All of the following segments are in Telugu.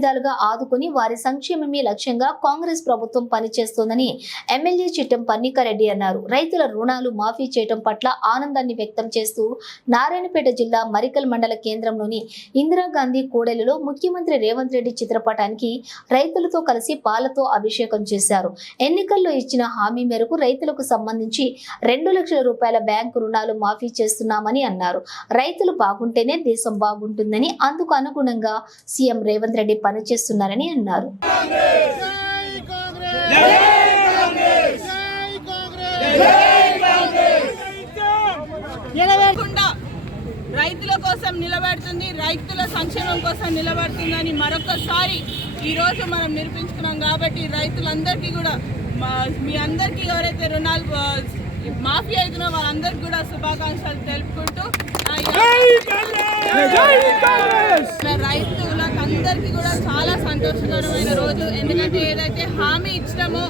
విధాలుగా ఆదుకుని వారి సంక్షేమమే లక్ష్యంగా కాంగ్రెస్ ప్రభుత్వం పనిచేస్తోందని ఎమ్మెల్యే చిట్టెం పన్నికారెడ్డి అన్నారు. రైతుల రుణాలు మాఫీ చేయడం పట్ల ఆనందాన్ని వ్యక్తం చేస్తూ నారాయణపేట జిల్లా మరికల్ మండల కేంద్రంలోని ఇందిరాగాంధీ కూడలిలో ముఖ్యమంత్రి రేవంత్ రెడ్డి చిత్రపటానికి రైతులతో కలిసి పాలతో అభిషేకం చేశారు. ఎన్నికల్లో ఇచ్చిన హామీ మేరకు రైతులకు సంబంధించి 2 లక్షల రూపాయల బ్యాంకు రుణాలు మాఫీ చేస్తున్నామని అన్నారు. రైతులు బాగుంటేనే దేశం బాగుంటుందని, అందుకు అనుగుణంగా సీఎం రేవంత్ రెడ్డి పనిచేస్తున్నారని అన్నారు. రైతుల కోసం నిలబడుతుంది, రైతుల సంక్షేమం కోసం నిలబడుతుందని మరొకసారి ఈ రోజు మనం నిరూపించుకున్నాం. కాబట్టి రైతులందరికీ కూడా మీ అందరికీ ఎవరైతే రుణాలు మాఫీ అవుతున్నా వాళ్ళందరికీ కూడా శుభాకాంక్షలు తెలుపుకుంటూ రైతులకు అందరికీ కూడా చాలా సంతోషకరమైన రోజు. ఎందుకంటే ఏదైతే హామీ ఇచ్చినామో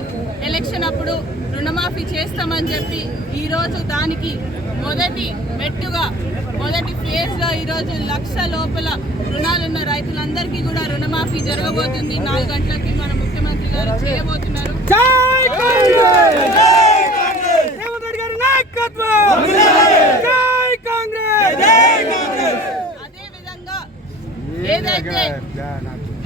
ఎలక్షన్ అప్పుడు రుణమాఫీ చేస్తామని చెప్పి ఈరోజు దానికి మొదటి మెట్టుగా మొదటి ఫేజ్లో ఈరోజు 1 లక్ష లోపల రుణాలున్న రైతులందరికీ కూడా రుణమాఫీ జరగబోతుంది. 4 గంటలకి మన ముఖ్యమంత్రి గారు చేయబోతున్నారు. అదే విధంగా ఏదైతే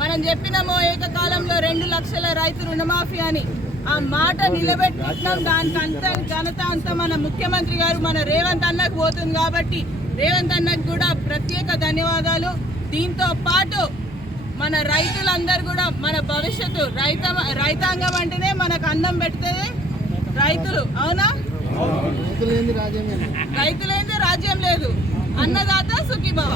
మనం చెప్పినామో ఏకకాలంలో 2 లక్షల రైతు రుణమాఫీ అని ఆ మాట నిలబెట్టుకుంటున్నాం. దానికి ఘనత అంతా మన ముఖ్యమంత్రి గారు మన రేవంత్ అన్నకు పోతుంది. కాబట్టి రేవంత్ అన్నకు కూడా ప్రత్యేక ధన్యవాదాలు. దీంతో పాటు మన రైతులందరూ కూడా మన భవిష్యత్తు రైతాంగం అంటేనే మనకు అన్నం పెడితేనే రైతులు. అవునా? రైతులేంది రాజ్యం లేదు, అన్నదాత సుఖీభవ.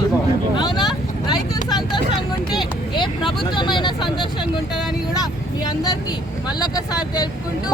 అవునా? రైతులు సంతోషంగా ఉంటే ఏ ప్రభుత్వమైనా సంతోషంగా ఉంటుందని కూడా మీ అందరికీ మళ్ళొకసారి తెలుపుకుంటూ